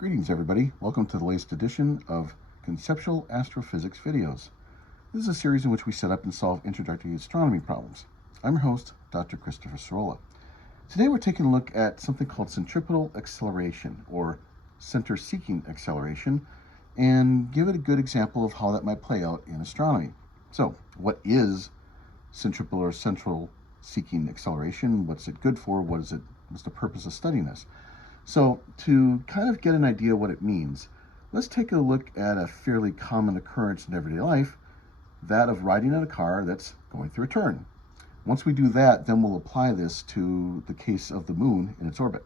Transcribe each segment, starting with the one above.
Greetings everybody, welcome to the latest edition of Conceptual Astrophysics videos. This is a series in which we set up and solve introductory astronomy problems. I'm your host, Dr. Christopher Sorolla. Today we're taking a look at something called Centripetal Acceleration, or center-seeking acceleration, and give it a good example of how that might play out in astronomy. So, what is centripetal or central seeking acceleration? What's it good for? What's the purpose of studying this? So to kind of get an idea of what it means, let's take a look at a fairly common occurrence in everyday life, that of riding in a car that's going through a turn. Once we do that, then we'll apply this to the case of the moon in its orbit.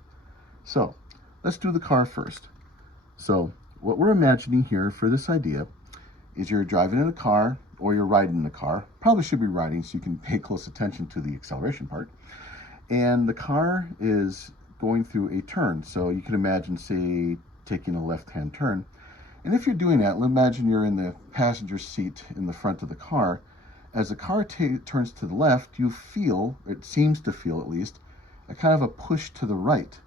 So let's do the car first. So what we're imagining here for this idea is you're driving in a car or you're riding in a car. Probably should be riding so you can pay close attention to the acceleration part. And the car is going through a turn. So you can imagine, say, taking a left-hand turn. And if you're doing that, imagine you're in the passenger seat in the front of the car. As the car turns to the left, you feel, it seems to feel at least, a kind of a push to the right.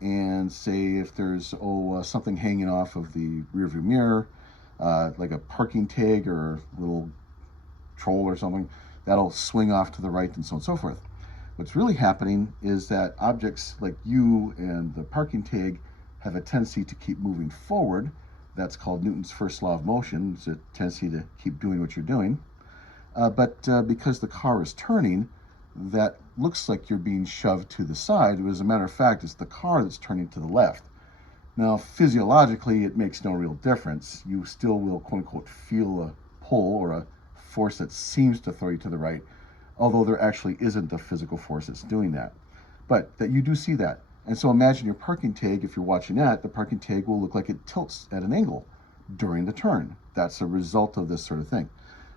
And say if there's something hanging off of the rearview mirror, like a parking tag or a little troll or something, that'll swing off to the right and so on and so forth. What's really happening is that objects like you and the parking tag have a tendency to keep moving forward. That's called Newton's first law of motion. It's a tendency to keep doing what you're doing. But because the car is turning, that looks like you're being shoved to the side. But as a matter of fact, it's the car that's turning to the left. Now, physiologically, it makes no real difference. You still will, quote unquote, feel a pull or a force that seems to throw you to the right, although there actually isn't a physical force that's doing that. But that you do see that. And so imagine your parking tag, if you're watching that, the parking tag will look like it tilts at an angle during the turn. That's a result of this sort of thing.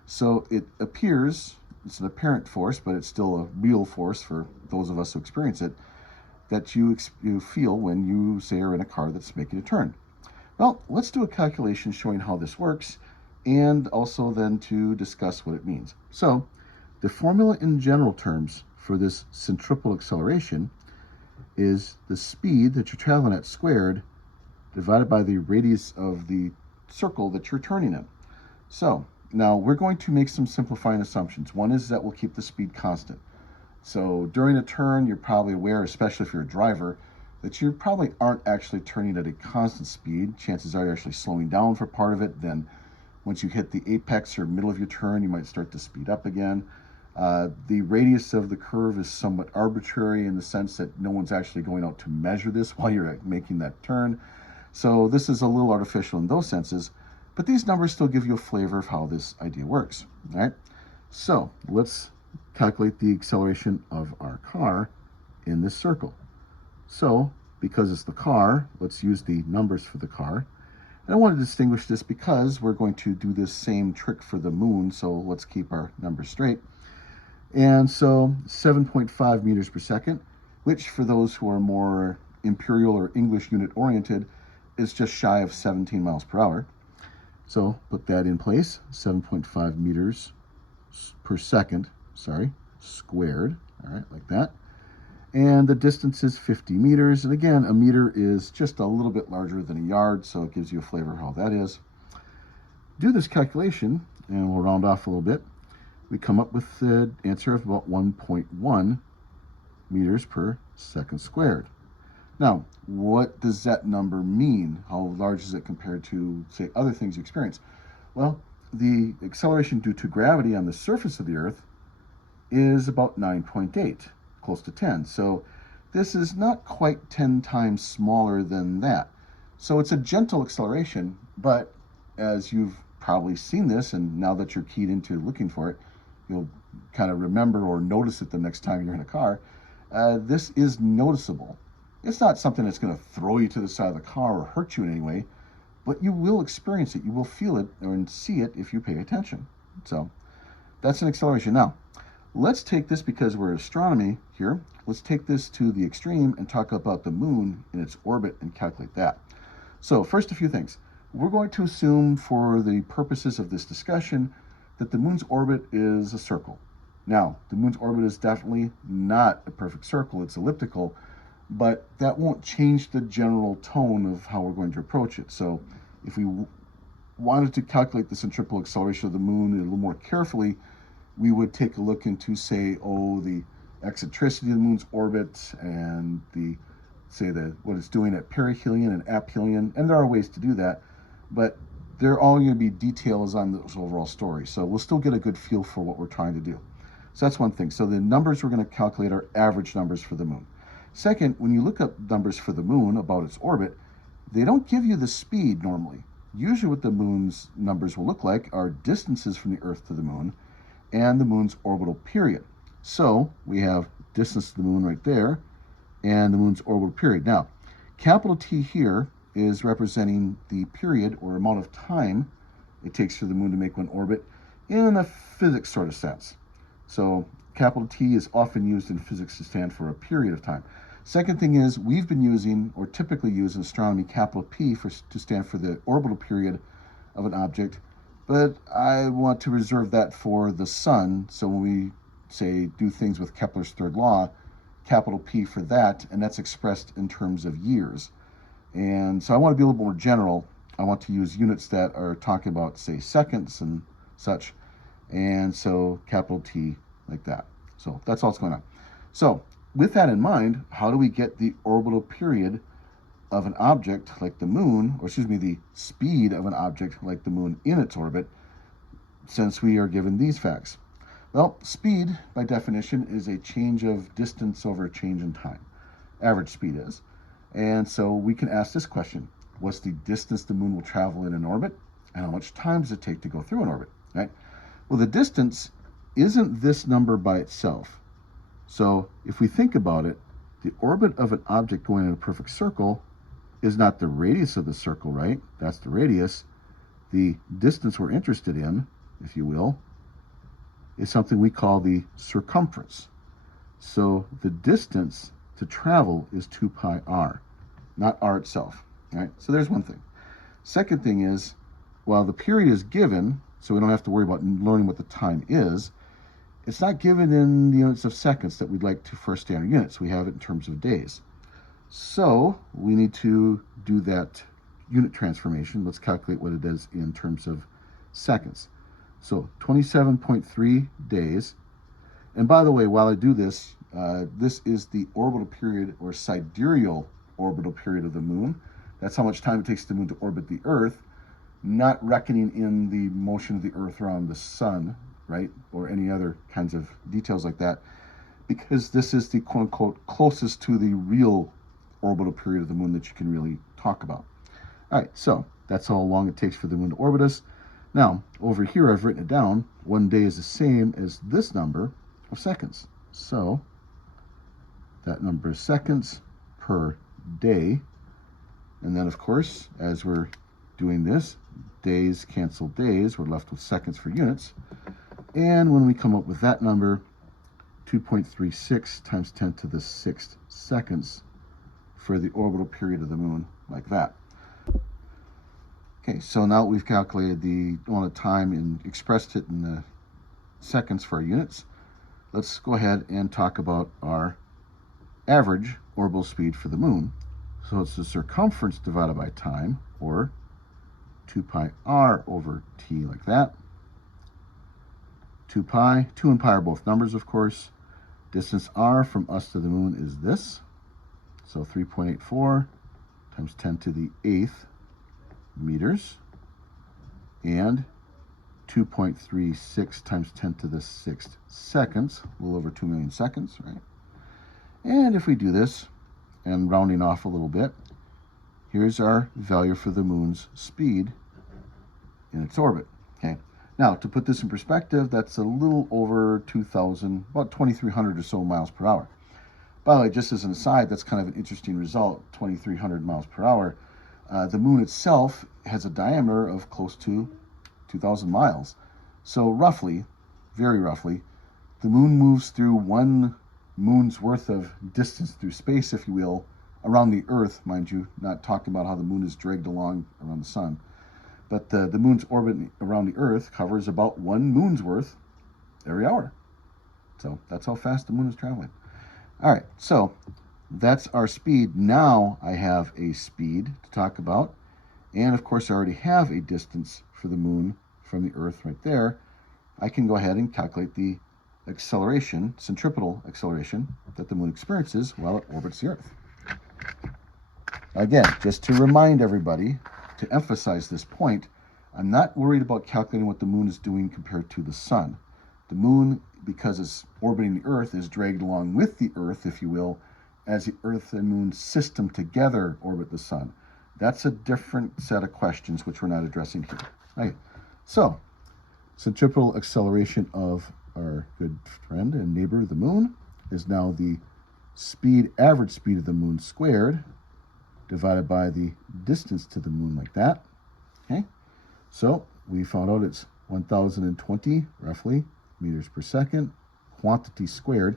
So it appears, it's an apparent force, but it's still a real force for those of us who experience it, that you feel when you, say, are in a car that's making a turn. Well, let's do a calculation showing how this works, and also then to discuss what it means. So, the formula in general terms for this centripetal acceleration is the speed that you're traveling at squared divided by the radius of the circle that you're turning in. So now we're going to make some simplifying assumptions. One is that we'll keep the speed constant. So during a turn, you're probably aware, especially if you're a driver, that you probably aren't actually turning at a constant speed. Chances are you're actually slowing down for part of it. Then once you hit the apex or middle of your turn, you might start to speed up again. The radius of the curve is somewhat arbitrary in the sense that no one's actually going out to measure this while you're making that turn. So this is a little artificial in those senses, but these numbers still give you a flavor of how this idea works. All right? So let's calculate the acceleration of our car in this circle. So because it's the car, let's use the numbers for the car. And I want to distinguish this because we're going to do this same trick for the moon, so let's keep our numbers straight. And so 7.5 meters per second, which for those who are more imperial or English unit oriented, is just shy of 17 miles per hour. So put that in place, 7.5 meters per second, squared, all right, like that. And the distance is 50 meters. And again, a meter is just a little bit larger than a yard, so it gives you a flavor of how that is. Do this calculation, and we'll round off a little bit. We come up with the answer of about 1.1 meters per second squared. Now, what does that number mean? How large is it compared to, say, other things you experience? Well, the acceleration due to gravity on the surface of the Earth is about 9.8, close to 10. So this is not quite 10 times smaller than that. So it's a gentle acceleration, but as you've probably seen this, and now that you're keyed into looking for it, you'll kind of remember or notice it the next time you're in a car. This is noticeable. It's not something that's going to throw you to the side of the car or hurt you in any way, but you will experience it. You will feel it and see it if you pay attention. So that's an acceleration. Now, let's take this, because we're astronomy here, let's take this to the extreme and talk about the moon in its orbit and calculate that. So first, a few things. We're going to assume, for the purposes of this discussion, that the moon's orbit is a circle. Now, the moon's orbit is definitely not a perfect circle. It's elliptical, but that won't change the general tone of how we're going to approach it. So if we wanted to calculate the centripetal acceleration of the moon a little more carefully, we would take a look into, say, the eccentricity of the moon's orbit and what it's doing at perihelion and aphelion, and there are ways to do that, but they're all going to be details on this overall story. So we'll still get a good feel for what we're trying to do. So that's one thing. So the numbers we're going to calculate are average numbers for the moon. Second, when you look up numbers for the moon about its orbit, they don't give you the speed normally. Usually what the moon's numbers will look like are distances from the Earth to the moon and the moon's orbital period. So we have distance to the moon right there and the moon's orbital period. Now, capital T here is representing the period or amount of time it takes for the moon to make one orbit in a physics sort of sense. So capital T is often used in physics to stand for a period of time. Second thing is, we've been using, or typically use in astronomy, capital P to stand for the orbital period of an object, but I want to reserve that for the sun. So when we say do things with Kepler's third law, capital P for that, and that's expressed in terms of years. And so I want to be a little more general. I want to use units that are talking about, say, seconds and such. And so capital T like that. So that's all that's going on. So with that in mind, how do we get the orbital period of an object like the moon, or the speed of an object like the moon in its orbit, since we are given these facts? Well, speed, by definition, is a change of distance over a change in time. Average speed is. And so we can ask this question: what's the distance the moon will travel in an orbit, and how much time does it take to go through an orbit, right? Well, the distance isn't this number by itself. So if we think about it, the orbit of an object going in a perfect circle is not the radius of the circle, right? That's the radius. The distance we're interested in, if you will, is something we call the circumference. So the distance to travel is 2 pi r, not r itself, right? So there's one thing. Second thing is, while the period is given, so we don't have to worry about learning what the time is, it's not given in the units of seconds that we'd like to for standard units. We have it in terms of days. So we need to do that unit transformation. Let's calculate what it is in terms of seconds. So 27.3 days. And by the way, while I do this, this is the orbital period or sidereal orbital period of the moon. That's how much time it takes the moon to orbit the Earth, not reckoning in the motion of the Earth around the sun, right? Or any other kinds of details like that, because this is the quote-unquote closest to the real orbital period of the moon that you can really talk about. All right, so that's how long it takes for the moon to orbit us. Now, over here I've written it down. 1 day is the same as this number of seconds. So that number is seconds per day. And then, of course, as we're doing this, days cancel days, we're left with seconds for units. And when we come up with that number, 2.36 times 10 to the 6th seconds for the orbital period of the moon, like that. Okay, so now we've calculated the amount of time and expressed it in the seconds for our units. Let's go ahead and talk about our average orbital speed for the moon. So it's the circumference divided by time, or 2 pi r over t, like that. 2 and pi are both numbers, of course. Distance r from us to the moon is this. So 3.84 times 10 to the 8th meters. And 2.36 times 10 to the 6th seconds, a little over 2 million seconds, right? And if we do this, and rounding off a little bit, here's our value for the moon's speed in its orbit, okay? Now, to put this in perspective, that's a little over 2,000, about 2,300 or so miles per hour. By the way, just as an aside, that's kind of an interesting result, 2,300 miles per hour. The moon itself has a diameter of close to 2,000 miles. So roughly, very roughly, the moon moves through 1 moon's worth of distance through space, if you will, around the Earth, mind you, not talking about how the moon is dragged along around the sun. But the moon's orbit around the Earth covers about 1 moon's worth every hour. So that's how fast the moon is traveling. All right, so that's our speed. Now I have a speed to talk about. And of course, I already have a distance for the moon from the Earth right there. I can go ahead and calculate the acceleration, centripetal acceleration, that the moon experiences while it orbits the Earth. Again, just to remind everybody, to emphasize this point, I'm not worried about calculating what the moon is doing compared to the sun. The moon, because it's orbiting the Earth, is dragged along with the Earth, if you will, as the Earth and moon system together orbit the sun. That's a different set of questions which we're not addressing here. Right. So, centripetal acceleration of our good friend and neighbor, the moon, is now the speed, average speed of the moon squared, divided by the distance to the moon, like that. Okay. So we found out it's 1,020, roughly, meters per second, quantity squared.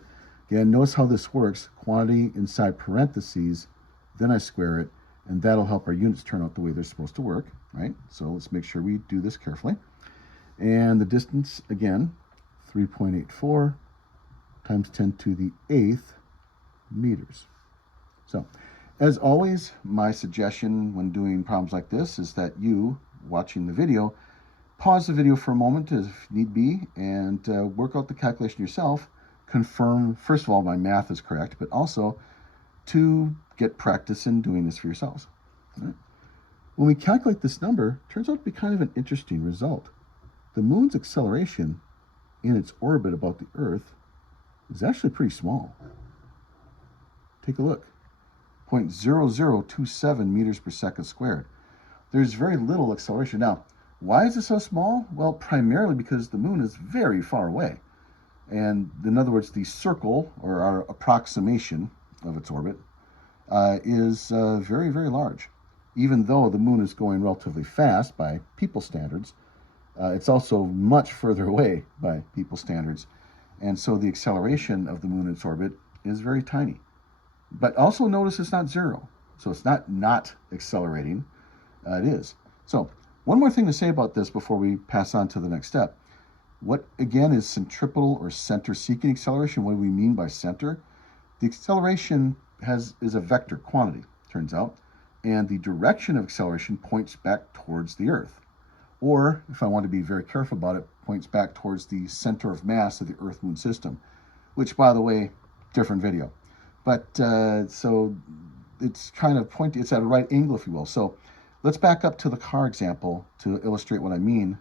Again, notice how this works. Quantity inside parentheses, then I square it, and that'll help our units turn out the way they're supposed to work, right? So let's make sure we do this carefully. And the distance, again, 3.84 times 10 to the 8th meters. So, as always, my suggestion when doing problems like this is that you, watching the video, pause the video for a moment if need be and work out the calculation yourself. Confirm, first of all, my math is correct, but also to get practice in doing this for yourselves. Right? When we calculate this number, it turns out to be kind of an interesting result. The moon's acceleration in its orbit about the Earth is actually pretty small. Take a look. 0.0027 meters per second squared. There's very little acceleration. Now, why is it so small? Well, primarily because the moon is very far away. And in other words, the circle, or our approximation of its orbit, is very, very large. Even though the moon is going relatively fast by people's standards, it's also much further away by people's standards. And so the acceleration of the moon in its orbit is very tiny. But also notice it's not zero. So it's not accelerating. It is. So one more thing to say about this before we pass on to the next step. What, again, is centripetal or center-seeking acceleration? What do we mean by center? The acceleration is a vector quantity, turns out, and the direction of acceleration points back towards the Earth. Or, if I want to be very careful about it, points back towards the center of mass of the Earth-Moon system, which, by the way, different video. But so it's kind of pointing, it's at a right angle, if you will. So let's back up to the car example to illustrate what I mean.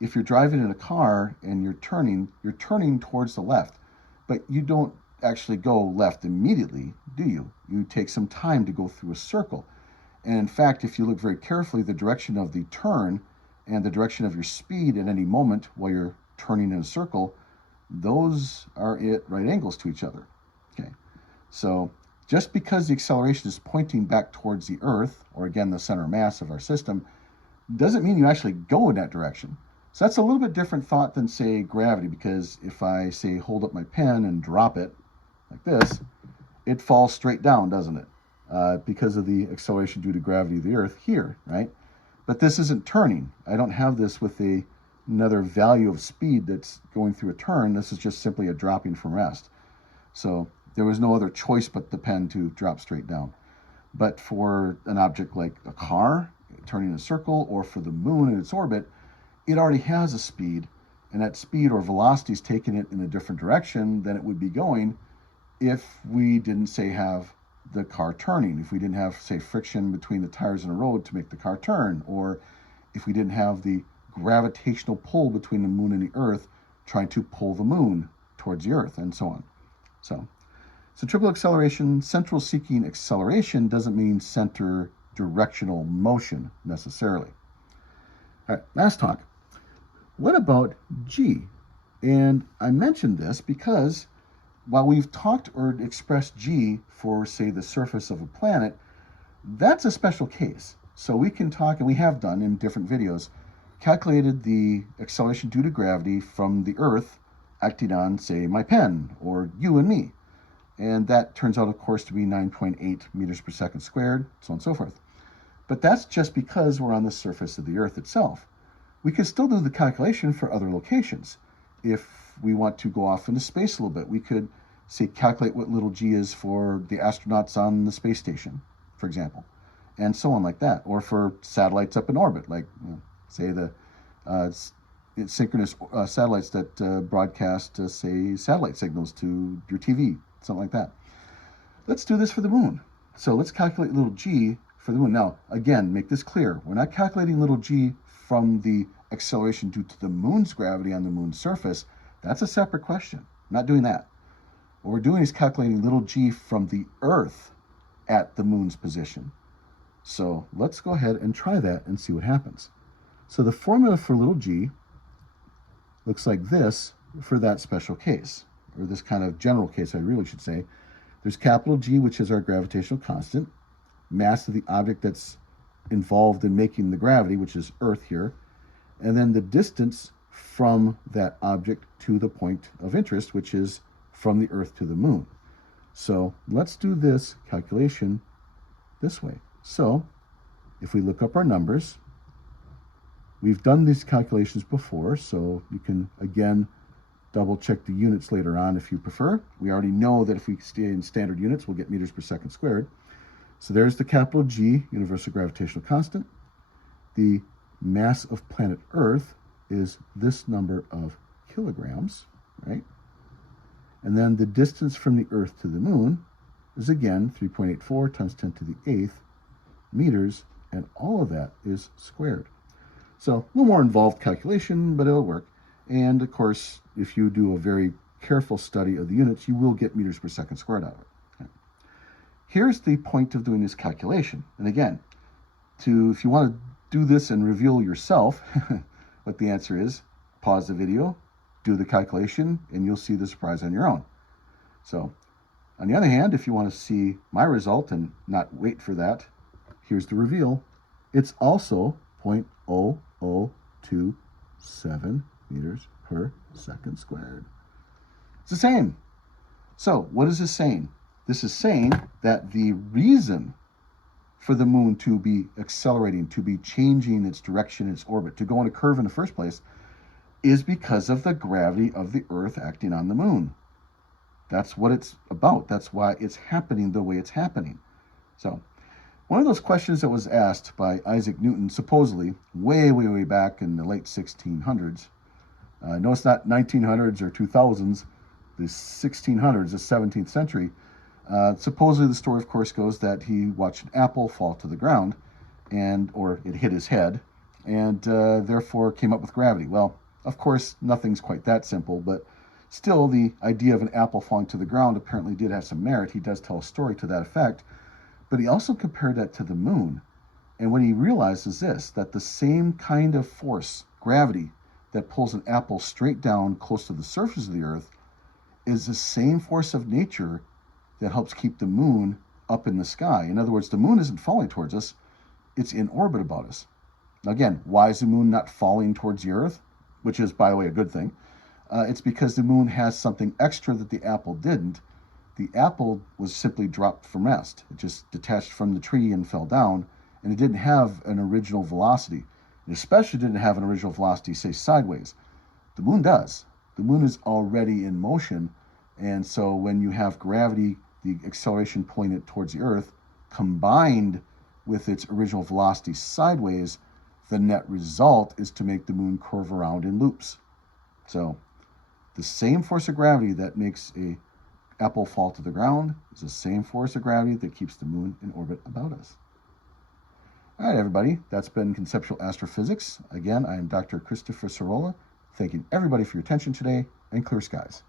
If you're driving in a car and you're turning towards the left, but you don't actually go left immediately, do you? You take some time to go through a circle. And in fact, if you look very carefully, the direction of the turn and the direction of your speed at any moment while you're turning in a circle, those are at right angles to each other. Okay. So just because the acceleration is pointing back towards the Earth, or again, the center mass of our system, doesn't mean you actually go in that direction. So that's a little bit different thought than, say, gravity, because if I, say, hold up my pen and drop it like this, it falls straight down, doesn't it? Because of the acceleration due to gravity of the Earth here, right? But this isn't turning. I don't have this with another value of speed that's going through a turn. This is just simply a dropping from rest. So there was no other choice but the pen to drop straight down. But for an object like a car turning in a circle, or for the moon in its orbit, it already has a speed, and that speed or velocity is taking it in a different direction than it would be going if we didn't, say, have the car turning, if we didn't have, say, friction between the tires in a road to make the car turn, or if we didn't have the gravitational pull between the moon and the Earth trying to pull the moon towards the Earth, and so on. So centripetal acceleration, central seeking acceleration doesn't mean center directional motion necessarily. All right, last talk. What about G? And I mentioned this because while we've talked or expressed G for, say, the surface of a planet, that's a special case. So we can talk, and we have done in different videos, calculated the acceleration due to gravity from the Earth acting on, say, my pen, or you and me. And that turns out, of course, to be 9.8 meters per second squared, so on and so forth. But that's just because we're on the surface of the Earth itself. We could still do the calculation for other locations. If we want to go off into space a little bit, we could say, calculate what little g is for the astronauts on the space station, for example, and so on like that. Or for satellites up in orbit, like, say, the synchronous satellites that broadcast, say, satellite signals to your TV, something like that. Let's do this for the moon. So let's calculate little g for the moon. Now, again, make this clear. We're not calculating little g from the acceleration due to the moon's gravity on the moon's surface. That's a separate question. I'm not doing that. What we're doing is calculating little g from the Earth at the moon's position. So let's go ahead and try that and see what happens. So the formula for little g looks like this for that special case, or this kind of general case, I really should say. There's capital G, which is our gravitational constant, mass of the object that's involved in making the gravity, which is Earth here, and then the distance from that object to the point of interest, which is from the Earth to the moon. So let's do this calculation this way. So if we look up our numbers, we've done these calculations before, so you can, again, double check the units later on if you prefer. We already know that if we stay in standard units, we'll get meters per second squared. So there's the capital G, universal gravitational constant. The mass of planet Earth is this number of kilograms, right? And then the distance from the Earth to the moon is, again, 3.84 times 10 to the 8th meters, and all of that is squared. So a little more involved calculation, but it'll work. And of course, if you do a very careful study of the units, you will get meters per second squared out of it. Okay. Here's the point of doing this calculation. And again, if you want to do this and reveal yourself what the answer is, pause the video, do the calculation, and you'll see the surprise on your own. So on the other hand, if you want to see my result and not wait for that, here's the reveal. It's also 0.0027 meters per second squared. It's the same. So what is this saying? This is saying that the reason for the moon to be accelerating, to be changing its direction, its orbit, to go on a curve in the first place, is because of the gravity of the Earth acting on the moon. That's what it's about. That's why it's happening the way it's happening. So one of those questions that was asked by Isaac Newton, supposedly way back in the late 1600s, no, it's not 1900s or 2000s, the 1600s, the 17th century. Supposedly the story, of course, goes that he watched an apple fall to the ground, or it hit his head, and therefore came up with gravity. Well, of course, nothing's quite that simple, but still the idea of an apple falling to the ground apparently did have some merit. He does tell a story to that effect, but he also compared that to the moon. And what he realized is this, that the same kind of force, gravity, that pulls an apple straight down close to the surface of the Earth is the same force of nature that helps keep the moon up in the sky. In other words, the moon isn't falling towards us, it's in orbit about us. Now again, why is the moon not falling towards the Earth? Which is, by the way, a good thing. It's because the moon has something extra that the apple didn't. The apple was simply dropped from rest. It just detached from the tree and fell down, and it didn't have an original velocity. It especially didn't have an original velocity, say, sideways. The moon does. The moon is already in motion, and so when you have gravity, the acceleration pulling it towards the Earth, combined with its original velocity sideways, the net result is to make the moon curve around in loops. So the same force of gravity that makes a apple fall to the ground is the same force of gravity that keeps the moon in orbit about us. All right, everybody, that's been Conceptual Astrophysics. Again, I am Dr. Christopher Sorolla, thanking everybody for your attention today, and clear skies.